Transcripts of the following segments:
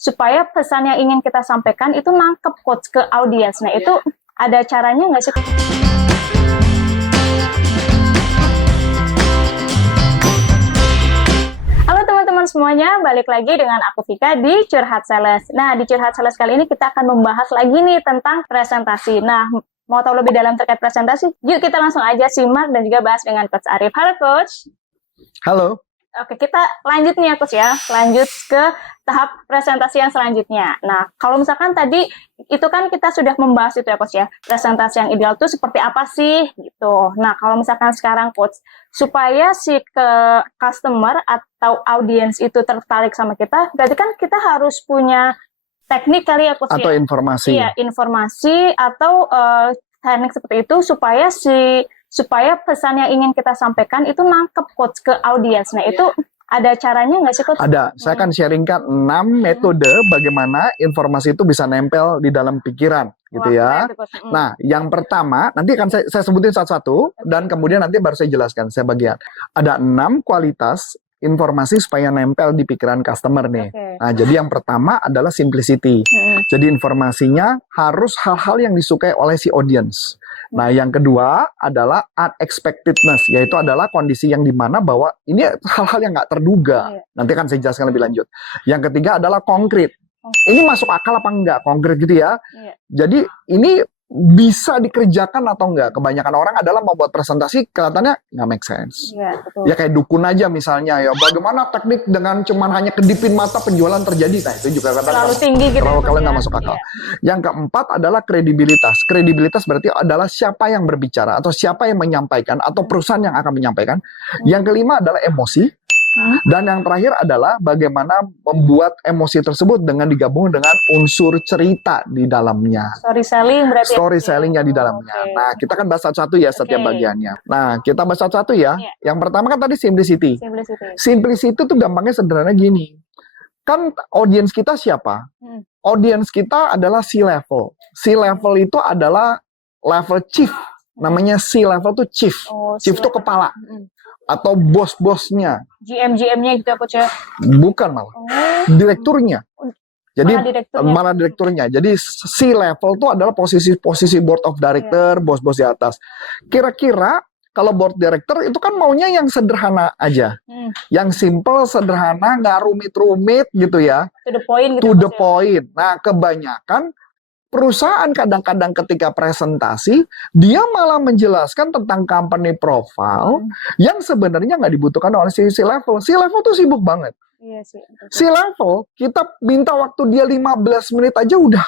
supaya pesan yang ingin kita sampaikan itu nangkep coach ke audiens. Nah, itu ada caranya nggak sih? Halo teman-teman semuanya, balik lagi dengan aku Vika di Curhat Sales. Nah, di Curhat Sales kali ini kita akan membahas lagi nih tentang presentasi. Nah, mau tahu lebih dalam terkait presentasi? Yuk kita langsung aja simak dan juga bahas dengan Coach Arif. Halo Coach. Halo. Oke, kita lanjut nih ya Coach ya. Lanjut ke tahap presentasi yang selanjutnya. Nah, kalau misalkan tadi itu kan kita sudah membahas itu ya Coach ya. Presentasi yang ideal itu seperti apa sih gitu. Nah, kalau misalkan sekarang Coach, supaya si customer atau audiens itu tertarik sama kita, berarti kan kita harus punya teknik kali ya Coach Atau ya? informasi. Iya, informasi atau teknik seperti itu supaya pesan yang ingin kita sampaikan itu nangkep Coach ke audiens. Nah, itu ada caranya nggak sih Coach? Ada. Saya akan sharingkan 6 metode bagaimana informasi itu bisa nempel di dalam pikiran, gitu ya. Keren tuh, Coach. Nah, yang pertama, nanti akan saya sebutin satu-satu, dan kemudian nanti baru saya jelaskan, saya bagian. Ada 6 kualitas informasi supaya nempel di pikiran customer nih. Oke. Nah, jadi yang pertama adalah simplicity. Jadi informasinya harus hal-hal yang disukai oleh si audience. Nah, yang kedua adalah unexpectedness, yaitu adalah kondisi yang dimana bahwa ini hal-hal yang nggak terduga. Iya. Nanti akan saya jelaskan lebih lanjut. Yang ketiga adalah konkret. Ini masuk akal apa enggak? Konkret gitu ya. Iya. Jadi ini bisa dikerjakan atau enggak? Kebanyakan orang adalah membuat presentasi kelihatannya nggak make sense. Iya, betul. Ya kayak dukun aja misalnya ya. Bagaimana teknik dengan cuman hanya kedipin mata penjualan terjadi? Nah, itu juga Terlalu tinggi gitu. kalau ya, kalian Coach, nggak ya. masuk akal. Iya. Yang keempat adalah kredibilitas. Kredibilitas berarti adalah siapa yang berbicara atau siapa yang menyampaikan atau perusahaan yang akan menyampaikan. Yang kelima adalah emosi. Dan yang terakhir adalah bagaimana membuat emosi tersebut dengan digabung dengan unsur cerita di dalamnya. Storytelling berarti. Storytellingnya di dalamnya. Oke. Nah, kita kan bahas satu-satu ya setiap Oke. bagiannya. Nah, kita bahas satu-satu ya. Iya. Yang pertama kan tadi simplicity. Simplicity. Simplicity itu gampangnya sederhana gini. Kan audiens kita siapa? Audiens kita adalah C-level. C-level itu adalah level chief. Namanya C-level itu chief. Oh, Chief itu kepala. Mm-mm. Atau bos-bosnya. GM-nya gitu ya Coach ya. Bukan malah. Direkturnya. Jadi Malah direkturnya. direkturnya. Jadi C-level itu adalah posisi board of director, bos-bos di atas. Kira-kira kalau board director itu kan maunya yang sederhana aja. Yang simple, sederhana, nggak rumit-rumit gitu ya. To the point gitu. To the Coach, ya. point. Nah, kebanyakan perusahaan kadang-kadang ketika presentasi, dia malah menjelaskan tentang company profile yang sebenarnya nggak dibutuhkan oleh si C-level. C-level tuh sibuk banget. Iya sih. Betul. C-level, kita minta waktu dia 15 menit aja udah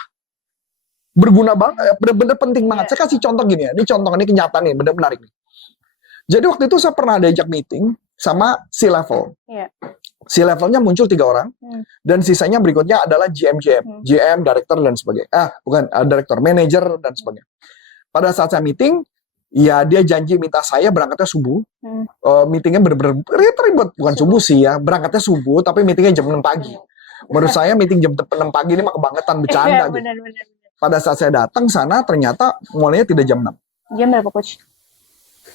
berguna banget, bener-bener penting banget. Saya kasih contoh gini ya, ini contoh, ini kenyataan nih, bener menarik nih. Jadi waktu itu saya pernah diajak meeting sama C-level. Iya. C-levelnya muncul 3 orang, dan sisanya berikutnya adalah GM, director dan sebagainya. Bukan, director, manager dan sebagainya. Pada saat saya meeting, ya dia janji minta saya berangkatnya subuh. Meetingnya bener-bener ribet, bukan subuh sih ya, berangkatnya subuh, tapi meetingnya jam 6 pagi. Menurut saya meeting jam 6 pagi ini mah kebangetan, bercanda gitu. Benar. Pada saat saya datang sana, ternyata mulainya tidak jam 6. Jam berapa Coach?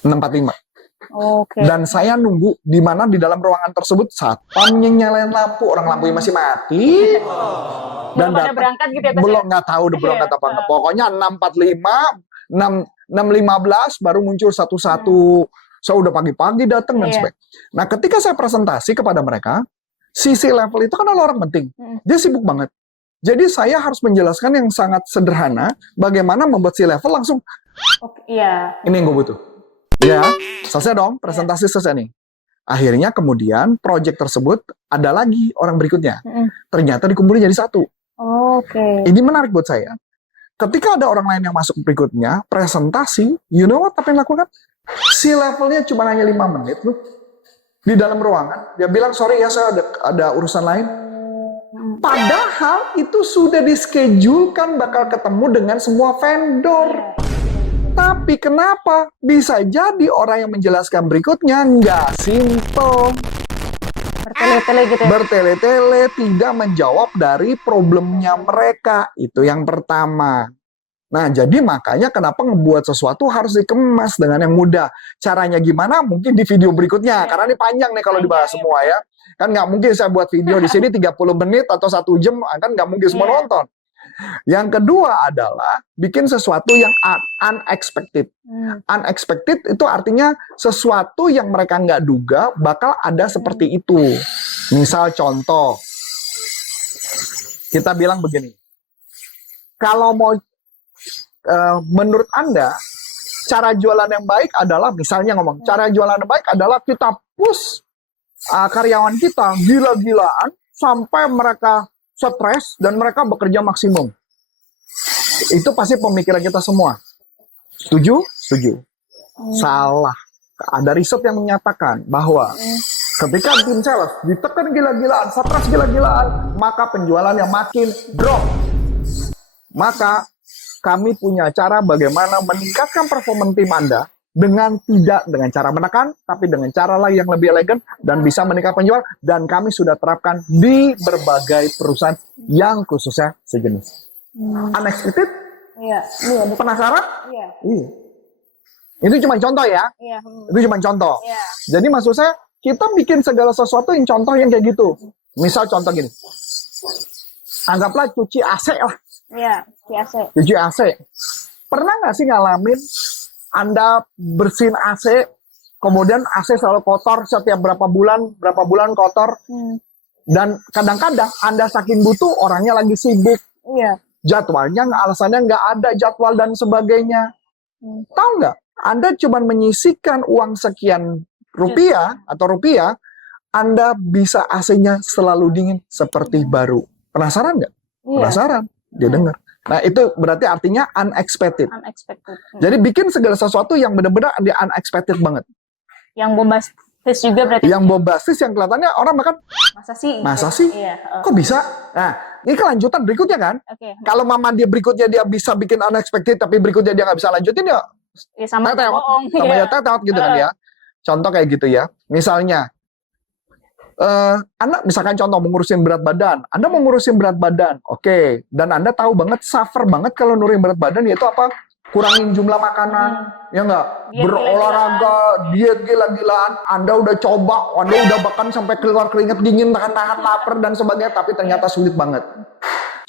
6.45. Oke. Dan saya nunggu di mana di dalam ruangan tersebut satpamnya nyalain lampu, orang lampunya masih mati. Dan Belum pada berangkat gitu ya Coach? belum, nggak tahu udah berangkat apa enggak. Pokoknya 6.45, 6.15 baru muncul satu-satu. Saya udah pagi-pagi datang dan sebagainya. Nah, ketika saya presentasi kepada mereka, sisi level itu kan adalah orang penting. Dia sibuk banget. Jadi saya harus menjelaskan yang sangat sederhana bagaimana membuat si level langsung Iya. ini yang gue butuh. Ya, selesai dong, presentasi selesai nih. Akhirnya kemudian project tersebut ada lagi orang berikutnya. Ternyata dikumpulin jadi satu. Oke. Ini menarik buat saya. Ketika ada orang lain yang masuk berikutnya, presentasi, you know what apa yang dilakukan? Si levelnya cuma hanya 5 menit loh. Di dalam ruangan, dia bilang, sorry ya saya ada urusan lain. Padahal itu sudah dischedule-kan bakal ketemu dengan semua vendor. Tapi kenapa bisa jadi orang yang menjelaskan berikutnya nggak simple, Bertele-tele gitu ya? bertele-tele, tidak menjawab dari problemnya mereka. Itu yang pertama. Nah, jadi makanya kenapa ngebuat sesuatu harus dikemas dengan yang mudah. Caranya gimana? Mungkin di video berikutnya, karena ini panjang nih kalau dibahas semua ya. Kan nggak mungkin saya buat video di sini 30 menit atau 1 jam, kan nggak mungkin semua nonton. Yang kedua adalah bikin sesuatu yang unexpected. Unexpected itu artinya sesuatu yang mereka nggak duga bakal ada seperti itu. Misal contoh, kita bilang begini, kalau mau menurut Anda, cara jualan yang baik adalah, misalnya ngomong, cara jualan yang baik adalah kita push karyawan kita gila-gilaan sampai mereka stres dan mereka bekerja maksimum. Itu pasti pemikiran kita semua. Setuju? Setuju. Salah. Ada riset yang menyatakan bahwa ketika tim sales ditekan gila-gilaan, stres gila-gilaan, maka penjualannya makin drop. Maka kami punya cara bagaimana meningkatkan performa tim Anda tidak dengan cara menekan, tapi dengan cara lain yang lebih elegan dan bisa meningkatkan penjualan, dan kami sudah terapkan di berbagai perusahaan yang khususnya sejenis. Unexpected? Iya. Penasaran? Iya. Iya. Itu cuma contoh ya. Iya. Itu cuma contoh. Iya. Jadi maksud saya, kita bikin segala sesuatu yang contoh yang kayak gitu. Misal contoh gini. Anggaplah cuci AC lah. Iya, AC. Cuci AC. Pernah nggak sih ngalamin Anda bersihin AC, kemudian AC selalu kotor setiap berapa bulan kotor, dan kadang-kadang Anda saking butuh, orangnya lagi sibuk, jadwalnya alasannya nggak ada jadwal dan sebagainya. Tahu nggak? Anda cuma menyisihkan uang sekian rupiah, Anda bisa AC-nya selalu dingin seperti baru. Penasaran nggak? Penasaran? Dia dengar. Nah, itu berarti artinya unexpected. Jadi bikin segala sesuatu yang benar-benar unexpected banget. Yang bombastis juga berarti. Yang bombastis, yang kelihatannya orang bahkan, masa sih? Iya. Kok bisa? Nah, ini kelanjutan berikutnya kan? Kalau mama dia berikutnya dia bisa bikin unexpected, tapi berikutnya dia nggak bisa lanjutin, ya sama bohong. Sama tetot gitu kan ya. Contoh kayak gitu ya. Misalnya, Anda misalkan contoh mengurusin berat badan. Anda mau ngurusin berat badan, oke. Dan Anda tahu banget, suffer banget kalau nurunin berat badan, yaitu apa? Kurangin jumlah makanan, ya nggak? Berolahraga, diet gila-gilaan. Anda udah coba, Anda udah bahkan sampai keluar keringat dingin, tahan-tahan lapar dan sebagainya, tapi ternyata sulit banget.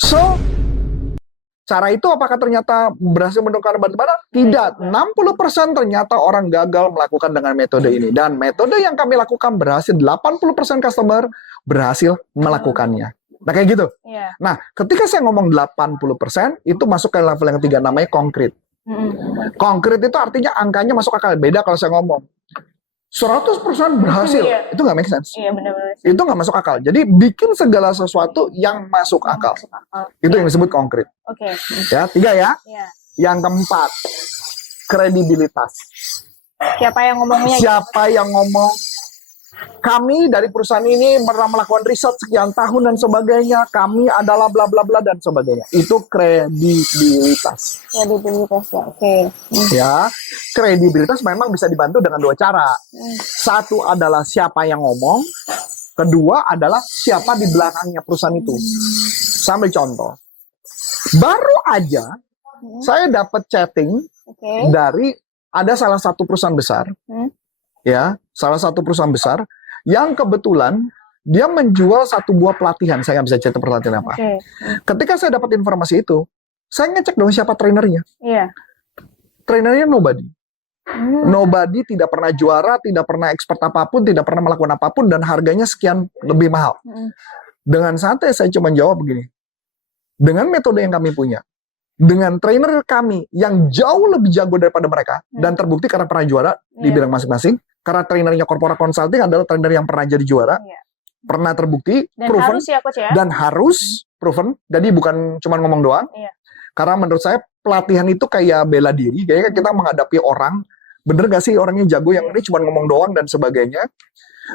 So, cara itu apakah ternyata berhasil menurunkan berat badan? Tidak. 60% ternyata orang gagal melakukan dengan metode ini. Dan metode yang kami lakukan berhasil, 80% customer berhasil melakukannya. Nah, kayak gitu. Nah, ketika saya ngomong 80%, itu masuk ke level yang ketiga, namanya konkret. Konkret itu artinya angkanya masuk akal. Beda kalau saya ngomong 100% berhasil. Itu nggak make sense. Iya, benar-benar. Itu nggak masuk akal. Jadi bikin segala sesuatu yang masuk akal. Itu yang disebut konkret. Oke. Ya, 3 ya. Yang keempat, kredibilitas. Siapa yang ngomongnya? Siapa yang ngomong? Kami dari perusahaan ini pernah melakukan riset sekian tahun dan sebagainya. Kami adalah bla bla bla dan sebagainya. Itu kredibilitas. Kredibilitas ya. Oke. Ya, kredibilitas memang bisa dibantu dengan 2 cara. Satu adalah siapa yang ngomong. Kedua adalah siapa di belakangnya perusahaan itu. Sambil contoh. Baru aja saya dapat chatting dari ada salah satu perusahaan besar. Ya, salah satu perusahaan besar yang kebetulan dia menjual satu buah pelatihan. Saya nggak bisa cerita pelatihan apa. Ketika saya dapat informasi itu, saya ngecek dong siapa trainernya. Trainernya nobody. Nobody, tidak pernah juara, tidak pernah expert apapun, tidak pernah melakukan apapun, dan harganya sekian lebih mahal. Dengan santai saya cuma jawab begini. Dengan metode yang kami punya, dengan trainer kami yang jauh lebih jago daripada mereka, dan terbukti karena pernah juara di bidang masing-masing, karena trainernya corporate consulting adalah trainer yang pernah jadi juara, pernah terbukti, dan proven, harus ya, Coach, ya? dan harus proven, jadi bukan cuma ngomong doang. Karena menurut saya pelatihan itu kayak bela diri, kayaknya kita menghadapi orang, bener gak sih orangnya jago yang ini cuma ngomong doang dan sebagainya.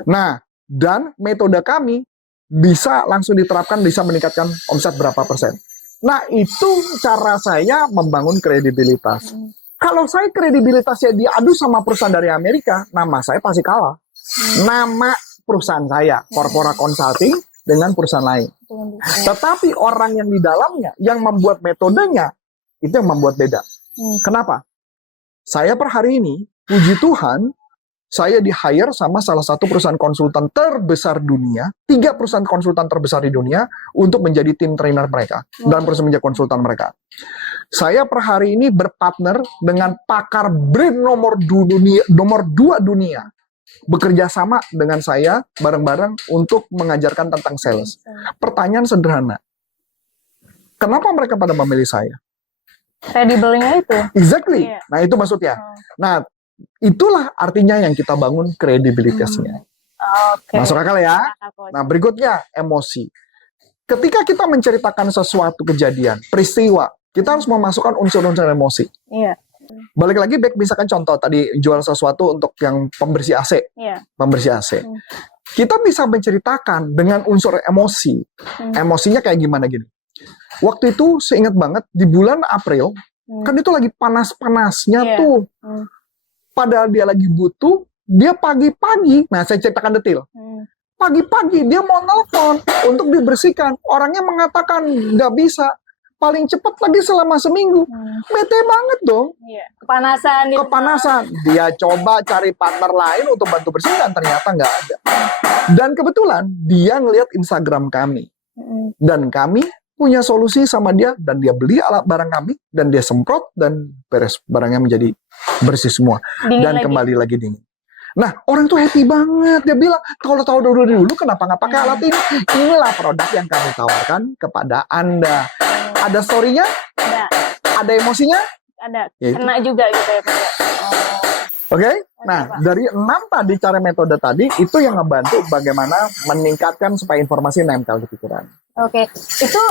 Nah, dan metode kami bisa langsung diterapkan, bisa meningkatkan omset berapa persen. Nah, itu cara saya membangun kredibilitas. Kalau saya kredibilitasnya diadu sama perusahaan dari Amerika, nama saya pasti kalah. Nama perusahaan saya, corporate consulting, dengan perusahaan lain. Tetapi orang yang di dalamnya, yang membuat metodenya, itu yang membuat beda. Kenapa? Saya per hari ini, puji Tuhan, saya di-hire sama salah satu perusahaan konsultan terbesar dunia, 3 perusahaan konsultan terbesar di dunia untuk menjadi tim trainer mereka dan perusahaan menjadi konsultan mereka. Saya per hari ini berpartner dengan pakar brand nomor 2 dunia. Bekerja sama dengan saya bareng-bareng untuk mengajarkan tentang sales. Pertanyaan sederhana. Kenapa mereka pada memilih saya? Credible-nya itu. Exactly. Iya. Nah, itu maksudnya. Nah, itulah artinya yang kita bangun kredibilitasnya. Oke. Masuk akal ya? Masuk akal. Nah, berikutnya emosi. Ketika kita menceritakan sesuatu kejadian, peristiwa, kita harus memasukkan unsur-unsur emosi. Iya. Balik lagi, back misalkan contoh tadi jual sesuatu untuk yang pembersih AC. Iya. Pembersih AC. Kita bisa menceritakan dengan unsur emosi. Emosinya kayak gimana gini. Waktu itu saya ingat banget di bulan April, kan itu lagi panas-panasnya Iya. tuh. Padahal dia lagi butuh, dia pagi-pagi, nah saya ceritakan detail. Pagi-pagi dia mau nelfon untuk dibersihkan. Orangnya mengatakan nggak bisa. Paling cepat lagi selama seminggu. Bete banget dong. Iya. Kepanasan. di Kepanasan. Dia coba cari partner lain untuk bantu bersihkan, ternyata nggak ada. Dan kebetulan dia ngelihat Instagram kami. Dan kami punya solusi sama dia, dan dia beli alat barang kami, dan dia semprot, dan beres. Barangnya menjadi bersih semua. Dingin Dan lagi. kembali lagi dingin. Nah, orang tuh happy banget. Dia bilang, kalau tahu dulu kenapa nggak pakai alat ini? Inilah produk yang kami tawarkan kepada Anda. Ada story-nya? Ada. Ada emosinya? Ada. Ya, itu. Kena juga gitu ya, Pak. Oke? Nah, dari 6 tadi cara metode tadi, itu yang ngebantu bagaimana meningkatkan supaya informasi nempel di pikiran. Oke. Itu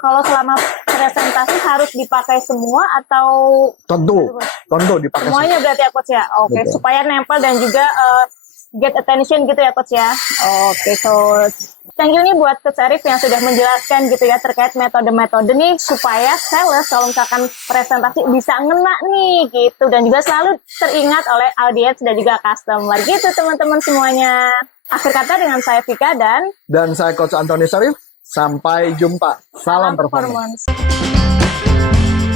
kalau selama presentasi harus dipakai semua atau Tentu dipakai semua. semuanya berarti ya Coach ya? Oke, Betul. supaya nempel dan juga get attention gitu ya Coach ya? Oke Coach. Thank you nih buat Coach Arif yang sudah menjelaskan gitu ya terkait metode-metode nih supaya sales kalau misalkan presentasi bisa ngena nih gitu. Dan juga selalu teringat oleh audiens dan juga customer gitu teman-teman semuanya. Akhir kata dengan saya Vika Dan saya Coach Antoni Syarif. Sampai jumpa. Salam performance. performance.